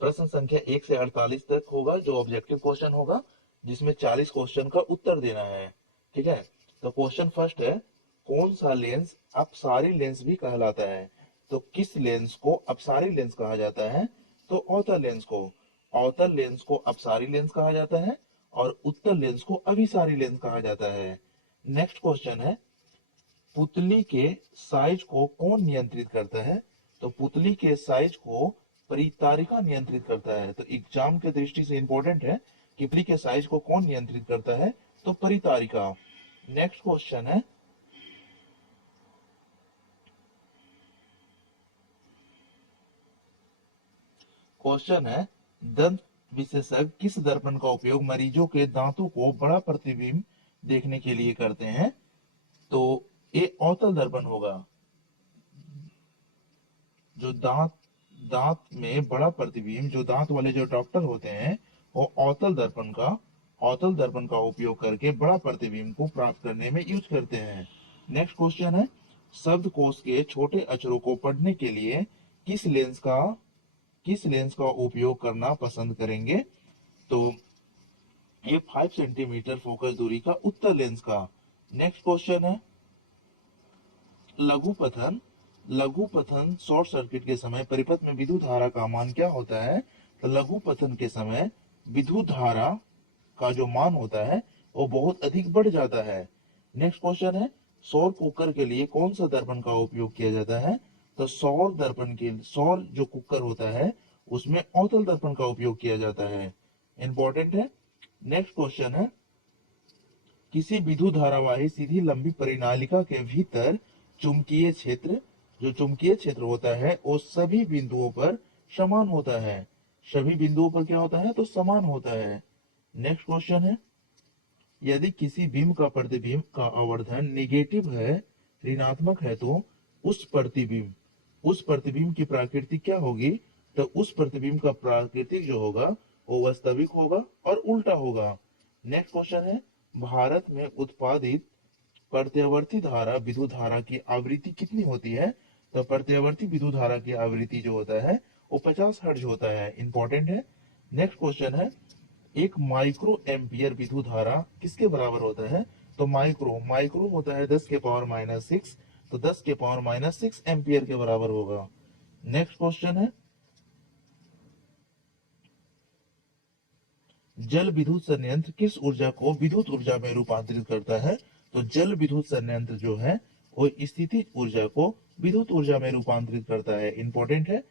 प्रश्न संख्या 1 से 48 तक होगा जो ऑब्जेक्टिव क्वेश्चन होगा, जिसमें 40 क्वेश्चन का उत्तर देना है। ठीक है, तो क्वेश्चन फर्स्ट है, कौन सा लेंस अपसारी लेंस भी कहलाता है? तो किस लेंस को अपसारी लेंस कहा जाता है? तो अवतल लेंस को। अवतल लेंस को अपसारी लेंस कहा जाता है और उत्तल लेंस को अभिसारी लेंस कहा जाता है। नेक्स्ट क्वेश्चन है, पुतली के साइज को कौन नियंत्रित करता है? तो पुतली के साइज को परितारिका नियंत्रित करता है। तो एग्जाम के दृष्टि से इंपॉर्टेंट है कि पुतली के साइज को कौन नियंत्रित करता है? तो परितारिका। नेक्स्ट क्वेश्चन है, दंत विशेषज्ञ किस दर्पण का उपयोग मरीजों के दांतों को बड़ा प्रतिबिंब देखने के लिए करते हैं? तो ये अवतल दर्पण होगा। जो दांत में बड़ा प्रतिबिंब, जो दांत वाले जो डॉक्टर होते हैं वो अवतल दर्पण का उपयोग करके बड़ा प्रतिबिंब को प्राप्त करने में यूज करते हैं। नेक्स्ट क्वेश्चन है, शब्दकोश के छोटे अक्षरों को पढ़ने के लिए किस लेंस का उपयोग करना पसंद करेंगे? तो ये 5 सेंटीमीटर फोकस दूरी का उत्तल लेंस का। नेक्स्ट क्वेश्चन है, लघु पथन शॉर्ट सर्किट के समय परिपथ में विद्युत धारा का मान क्या होता है? तो लघु पथन के समय विद्युत धारा का जो मान होता है वो बहुत अधिक बढ़ जाता है। नेक्स्ट क्वेश्चन है, सौर कुकर के लिए कौन सा दर्पण का उपयोग किया जाता है? तो सौर जो कुकर होता है उसमें अवतल दर्पण का उपयोग किया जाता है। इंपॉर्टेंट है। नेक्स्ट क्वेश्चन है, किसी विद्युत धारावाही सीधी लंबी परिनालिका के भीतर चुंबकीय क्षेत्र होता है वो सभी बिंदुओं पर समान होता है। सभी बिंदुओं पर क्या होता है? तो समान होता है। नेक्स्ट क्वेश्चन है, यदि किसी बिंब का प्रतिबिंब का आवर्धन निगेटिव है, ऋणात्मक है, तो उस प्रतिबिंब की प्रकृति क्या होगी? तो उस प्रतिबिंब का प्राकृतिक जो होगा वो वास्तविक होगा और उल्टा होगा। नेक्स्ट क्वेश्चन है, भारत में उत्पादित प्रत्यावर्ती धारा विद्युत धारा की आवृत्ति कितनी होती है? तो प्रत्यावर्ती विद्युत धारा की आवृत्ति जो होता है वो 50 हर्ट्ज होता है। इंपॉर्टेंट है। नेक्स्ट क्वेश्चन है, एक माइक्रो एम्पियर विद्युत धारा किसके बराबर होता है? तो माइक्रो होता है 10 के पावर -6, तो 10 के पावर -6 एम्पियर के बराबर होगा। नेक्स्ट क्वेश्चन है, जल विद्युत संयंत्र किस ऊर्जा को विद्युत ऊर्जा में रूपांतरित करता है? तो जल विद्युत संयंत्र जो है वो स्थितिज ऊर्जा को विद्युत ऊर्जा में रूपांतरित करता है। इंपॉर्टेंट है।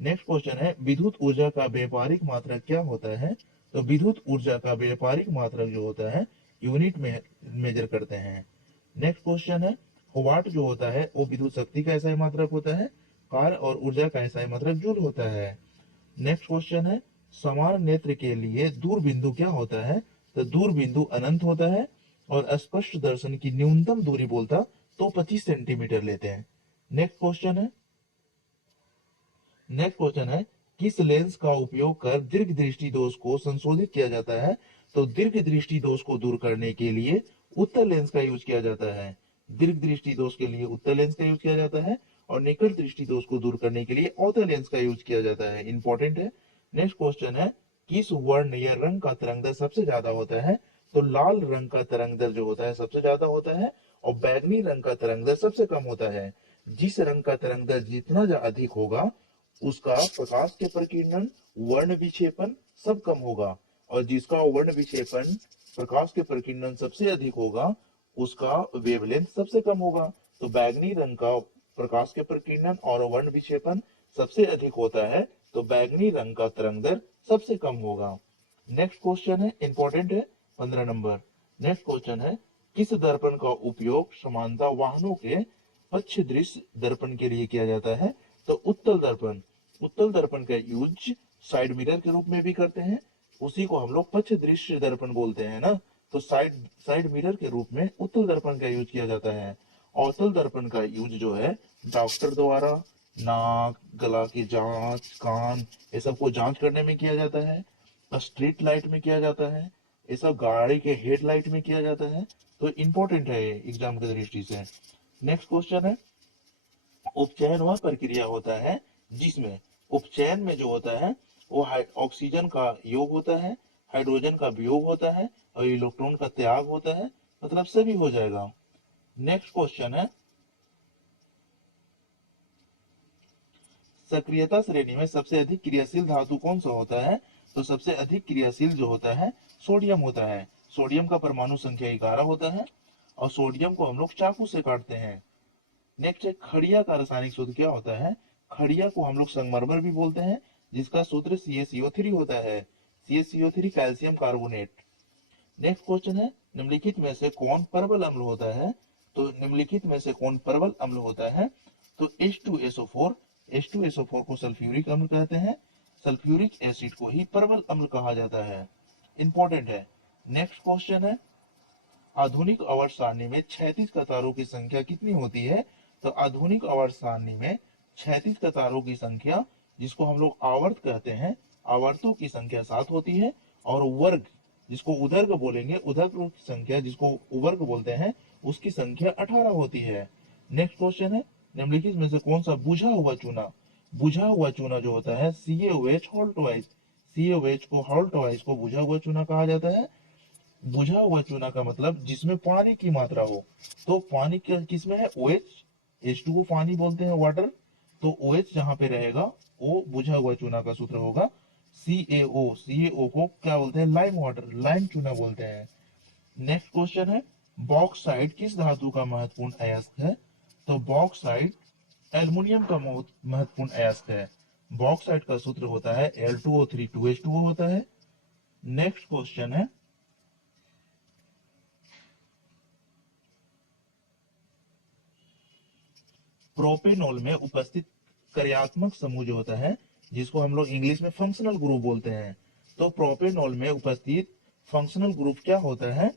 नेक्स्ट क्वेश्चन है, विद्युत ऊर्जा का व्यापारिक मात्रक क्या होता है? तो विद्युत ऊर्जा का व्यापारिक मात्रक जो होता है यूनिट में मेजर करते हैं। नेक्स्ट क्वेश्चन है, वाट जो होता है वो विद्युत शक्ति का ऐसा मात्रक होता है, कार्य और ऊर्जा का ऐसा मात्रक जूल होता है। नेक्स्ट क्वेश्चन है, समान नेत्र के लिए दूर बिंदु क्या होता है? तो दूर बिंदु अनंत होता है और स्पष्ट दर्शन की न्यूनतम दूरी बोलता तो 25 सेंटीमीटर लेते हैं। नेक्स्ट क्वेश्चन है, किस लेंस का उपयोग कर दीर्घ दृष्टि दोष को संशोधित किया जाता है? तो दीर्घ दृष्टि दोष को दूर करने के लिए उत्तल लेंस का यूज किया जाता है। दीर्घ दृष्टि दोष के लिए उत्तल लेंस का यूज किया जाता है और निकट दृष्टि दोष को दूर करने के लिए अवतल लेंस का यूज किया जाता है। इंपॉर्टेंट है। नेक्स्ट क्वेश्चन है, किस वर्ण या रंग का तरंग दर सबसे ज्यादा होता है? तो लाल रंग का तरंग दर जो होता है सबसे ज्यादा होता है और बैगनी रंग का तरंग दर सबसे कम होता है। जिस रंग का तरंग दर जितना अधिक होगा उसका प्रकाश के प्रकीर्णन, वर्ण विक्षेपन सब कम होगा और जिसका वर्ण विक्षेपन, प्रकाश के प्रकीर्णन सबसे अधिक होगा उसका वेवलेंथ सबसे कम होगा। तो बैगनी रंग का प्रकाश के प्रकीर्णन और वर्ण विक्षेपन सबसे अधिक होता है तो बैगनी रंग का तरंग दर सबसे कम होगा। नेक्स्ट क्वेश्चन है, इंपॉर्टेंट है, 15 नंबर। नेक्स्ट क्वेश्चन है, किस दर्पण का उपयोग समानता वाहनों के पक्ष दृश्य दर्पण के लिए किया जाता है? तो उत्तल दर्पण का यूज साइड मिरर के रूप में भी करते हैं, उसी को हम लोग पक्ष दृश्य दर्पण बोलते हैं ना। तो साइड मिरर के रूप में उत्तल दर्पण का यूज किया जाता है। अवतल दर्पण का यूज जो है डॉक्टर द्वारा नाक, गला की जांच, कान, ये सबको जांच करने में किया जाता है। स्ट्रीट लाइट में किया जाता है, ये सब गाड़ी के हेडलाइट में किया जाता है। तो इंपॉर्टेंट है एग्जाम की दृष्टि से। नेक्स्ट क्वेश्चन है, उपचयन वह प्रक्रिया होता है जिसमें उपचयन में जो होता है वो ऑक्सीजन का योग होता है, हाइड्रोजन का वियोग होता है और इलेक्ट्रॉन का त्याग होता है, मतलब सभी हो जाएगा। नेक्स्ट क्वेश्चन है, सक्रियता श्रेणी में सबसे अधिक क्रियाशील धातु कौन सा होता है? तो सबसे अधिक क्रियाशील जो होता है सोडियम होता है। सोडियम का परमाणु संख्या 11 होता है और सोडियम को हम लोग चाकू से काटते हैं। नेक्स्ट है, खड़िया का रासायनिक सूत्र क्या होता है? खड़िया को हम लोग संगमरमर भी बोलते हैं, जिसका सूत्र CaCO3 होता है। CaCO3 calcium carbonate. Next question है, निम्नलिखित में से कौन परवल अम्ल होता है? तो निम्नलिखित में से कौन परवल अम्ल होता है? तो H2SO4, H2SO4 को सल्फ्यूरिक अम्ल कहते हैं। सल्फ्यूरिक एसिड को ही परवल अम्ल कहा जाता है। इंपॉर्टेंट है। नेक्स्ट क्वेश्चन है, आधुनिक आवर्त सारणी में क्षैतिज कतारों की संख्या कितनी होती है? तो आधुनिक आवर्त सारणी में क्षैतिज कतारों की संख्या, जिसको हम लोग आवर्त कहते हैं, आवर्तों की संख्या 7 होती है और वर्ग, जिसको उदर्ग बोलेंगे, उदर्ग की संख्या जिसको उवर्ग बोलते हैं, उसकी संख्या 18 होती है। नेक्स्ट क्वेश्चन है, निम्नलिखित में से कौन सा बुझा हुआ चूना, बुझा हुआ चूना जो होता है CaOH हॉल्टवाइज, CaOH को हॉल्टवाइज को बुझा हुआ चूना कहा जाता है। बुझा हुआ चूना का मतलब जिसमें पानी की मात्रा हो। तो पानी किसमें है? OH, H2 को पानी बोलते हैं, वाटर। तो OH जहां पे रहेगा वो बुझा हुआ चूना का सूत्र होगा। CaO, CaO को क्या बोलते हैं? लाइम वाटर, लाइम चूना बोलते हैं। नेक्स्ट क्वेश्चन है, बॉक्साइट किस धातु का महत्वपूर्ण अयस्क है? तो बॉक्साइट एल्युमिनियम का महत्वपूर्ण अयस्क है। बॉक्साइट का सूत्र होता है Al2O3 2H2O होता है। नेक्स्ट क्वेश्चन है, प्रोपेनॉल में उपस्थित कार्यात्मक समूह जो होता है, जिसको हम लोग इंग्लिश में फंक्शनल ग्रुप बोलते हैं, तो प्रोपेनॉल में उपस्थित फंक्शनल ग्रुप क्या होता है?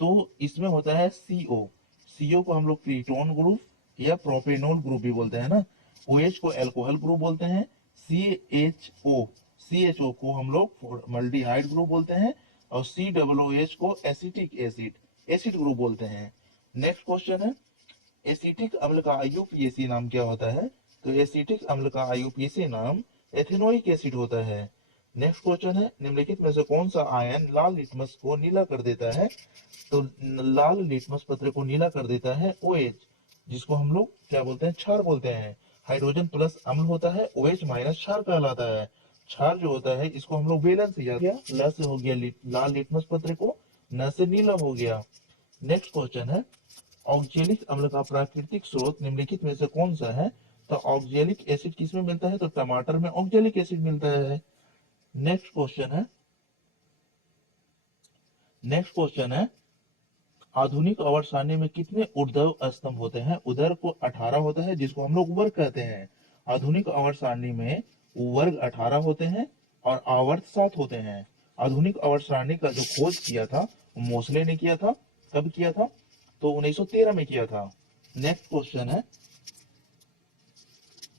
तो इसमें होता है CO। CO को हम लोग कीटोन ग्रुप या प्रोपेनॉल ग्रुप भी बोलते हैं ना। OH को अल्कोहल ग्रुप बोलते हैं। CHO को हम लोग फॉर्मल्डिहाइड ग्रुप बोलते हैं और COOH को एसिटिक एसिड ग्रुप बोलते हैं। नेक्स्ट क्वेश्चन है, एसिटिक अम्ल का IUPAC नाम क्या होता है? तो एसिटिक अम्ल का IUPAC नाम एथेनोइक एसिड होता है। नेक्स्ट क्वेश्चन है, निम्नलिखित में से कौन सा आयन लाल लिटमस को नीला कर देता है? तो लाल लिटमस पत्र को नीला कर देता है OH, जिसको हम लोग क्या बोलते हैं? क्षार बोलते हैं। हाइड्रोजन प्लस अम्ल होता है, OH माइनस क्षार कहलाता है। क्षार जो होता है इसको हम लोग वेलन से याद किया, ल से हो गया लाल लिटमस पत्र को, न से नीला हो गया। नेक्स्ट क्वेश्चन है, ऑक्जेलिक अम्ल का प्राकृतिक स्रोत निम्नलिखित में से कौन सा है? तो ऑक्जेलिक एसिड किसमें मिलता है? तो टमाटर में ऑक्जेलिक एसिड मिलता है। नेक्स्ट क्वेश्चन है, आधुनिक आवर्त सारणी में कितने ऊर्ध्व स्तंभ होते हैं? उदर को 18 होता है, जिसको हम लोग वर्ग कहते हैं। आधुनिक आवर्त सारणी में वर्ग 18 होते हैं और आवर्त 7 होते हैं। आधुनिक आवर्त सारणी का जो खोज किया था मोसले ने किया था। कब किया था? तो 1913 में किया था। नेक्स्ट क्वेश्चन है,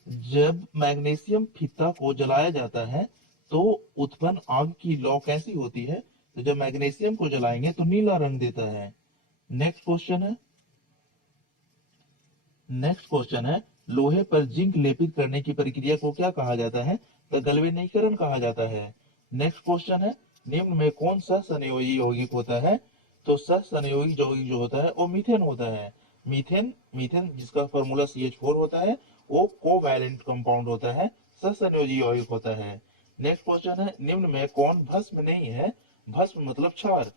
जब मैग्नीशियम फीता को जलाया जाता है तो उत्पन्न आग की लौ कैसी होती है? तो जब मैग्नीशियम को जलाएंगे तो नीला रंग देता है। नेक्स्ट क्वेश्चन है, लोहे पर जिंक लेपित करने की प्रक्रिया को क्या कहा जाता है? तो गैल्वेनीकरण कहा जाता है। नेक्स्ट क्वेश्चन है, निम्न में कौन सा सहसंयोजी यौगिक होता है? तो सहसंयोजी यौगिक जो होता है वो मीथेन होता है। मीथेन जिसका फॉर्मूला CH4 होता है, वो कोवैलेंट कंपाउंड होता है, सहसंयोजी यौगिक होता है। नेक्स्ट क्वेश्चन है, निम्न में कौन भस्म नहीं है? भस्म मतलब क्षार।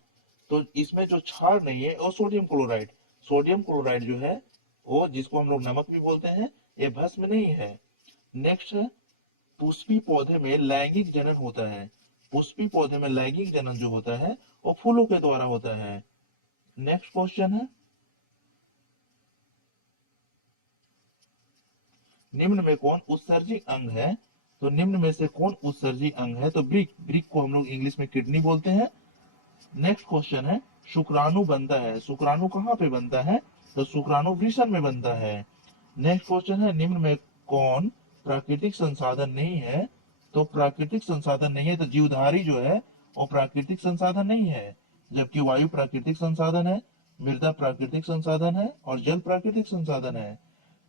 तो इसमें जो क्षार नहीं है वो सोडियम क्लोराइड। सोडियम क्लोराइड जो है वो, जिसको हम लोग नमक भी बोलते हैं, ये भस्म नहीं है। नेक्स्ट है, पुष्पी पौधे में लैंगिक जनन होता है। पुष्पी पौधे में लैंगिक जनन जो होता है वो फूलों के द्वारा होता है। नेक्स्ट क्वेश्चन है, निम्न में कौन उत्सर्जी अंग है? तो निम्न में से कौन उत्सर्जी अंग है? तो ब्रिक को हम लोग इंग्लिश में किडनी बोलते हैं। नेक्स्ट क्वेश्चन है, शुक्राणु बनता है, शुक्राणु कहाँ पे बनता है? तो शुक्राणु वृषण में बनता है। नेक्स्ट क्वेश्चन है, निम्न में कौन प्राकृतिक संसाधन नहीं है? तो प्राकृतिक संसाधन नहीं है तो जीवधारी जो है वो प्राकृतिक संसाधन नहीं है, जबकि वायु प्राकृतिक संसाधन है, मृदा प्राकृतिक संसाधन है और जल प्राकृतिक संसाधन है।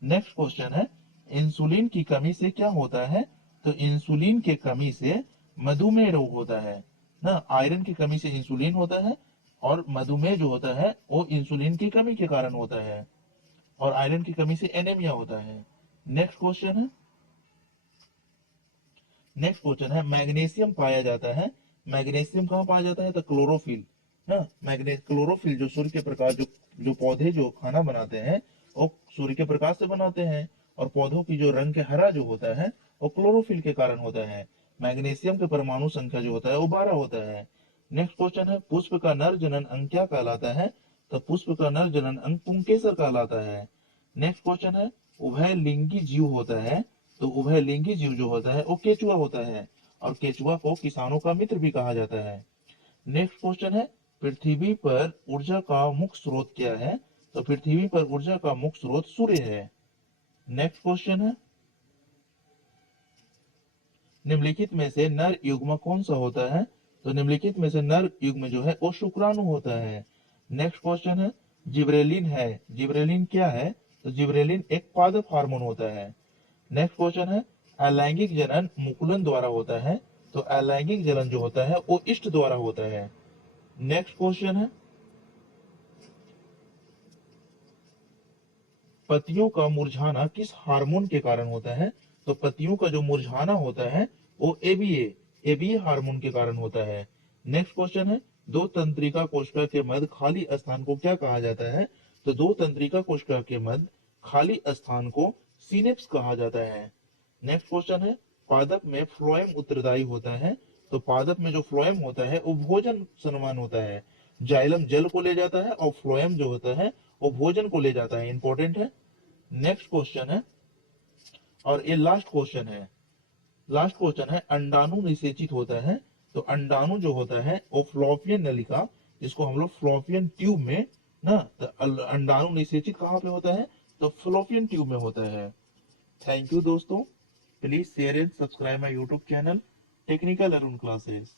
नेक्स्ट क्वेश्चन है, इंसुलिन की कमी से क्या होता है? तो इंसुलिन के कमी से मधुमेह रोग होता है ना, आयरन की कमी से इंसुलिन होता है, और मधुमेह जो होता है वो इंसुलिन की कमी के कारण होता है, और आयरन की कमी से एनीमिया होता है। नेक्स्ट क्वेश्चन है, मैग्नीशियम पाया जाता है। मैग्नीशियम कहाँ पाया जाता है? तो क्लोरोफिल ना, क्लोरोफिल जो सूर्य के प्रकाश, जो पौधे जो खाना बनाते हैं वो सूर्य के प्रकाश से बनाते हैं, और पौधों की जो रंग के हरा जो होता है वो क्लोरोफिल के कारण होता है। मैग्नीशियम के परमाणु संख्या जो होता है वो 12 होता है। नेक्स्ट क्वेश्चन है, पुष्प का नर जनन अंग क्या कहलाता है? तो पुष्प का नर जनन अंग पुंकेसर कहलाता है। नेक्स्ट क्वेश्चन है, उभयलिंगी जीव होता है, तो उभयलिंगी जीव जो होता है वो केचुआ होता है, और केचुआ को किसानों का मित्र भी कहा जाता है। नेक्स्ट क्वेश्चन है, पृथ्वी पर ऊर्जा का मुख्य स्रोत क्या है? तो पृथ्वी पर ऊर्जा का मुख्य स्रोत सूर्य है। नेक्स्ट क्वेश्चन है, निम्नलिखित में से नर युग्म कौन सा होता है? तो निम्नलिखित में से नर युग्म जो है वो शुक्राणु होता है। नेक्स्ट क्वेश्चन है, जिब्रेलिन है, जिब्रेलिन क्या है? तो जिब्रेलिन एक पादप हार्मोन होता है। नेक्स्ट क्वेश्चन है, अलैंगिक जनन मुकुलन द्वारा होता है, तो अलैंगिक जनन जो होता है वो इष्ट द्वारा होता है। नेक्स्ट क्वेश्चन है, पत्तियों का मुरझाना किस हार्मोन के कारण होता है? तो पत्तियों का जो मुरझाना होता है वो एबीए हार्मोन के कारण होता है। नेक्स्ट क्वेश्चन है, दो तंत्रिका कोशिका के मध्य खाली स्थान को क्या कहा जाता है? तो दो तंत्रिका कोशिका के मध्य खाली स्थान को सिनेप्स कहा जाता है। नेक्स्ट क्वेश्चन है, पादप में फ्लोएम उत्तरदायी होता है, तो पादप में जो फ्लोएम होता है वो भोजन समान होता है। जाइलम जल को ले जाता है और फ्लोएम जो होता है वो भोजन को ले जाता है, इंपॉर्टेंट है। नेक्स्ट क्वेश्चन है, और ये लास्ट क्वेश्चन है, अंडाणु निषेचित होता है, तो अंडाणु जो होता है वो फ्लोपियन नलिका, जिसको हम लोग फ्लोपियन ट्यूब में ना, तो अंडाणु निषेचित कहाँ पे होता है? तो फ्लोपियन ट्यूब में होता है। थैंक यू दोस्तों, please share and subscribe my YouTube channel technical Arun classes.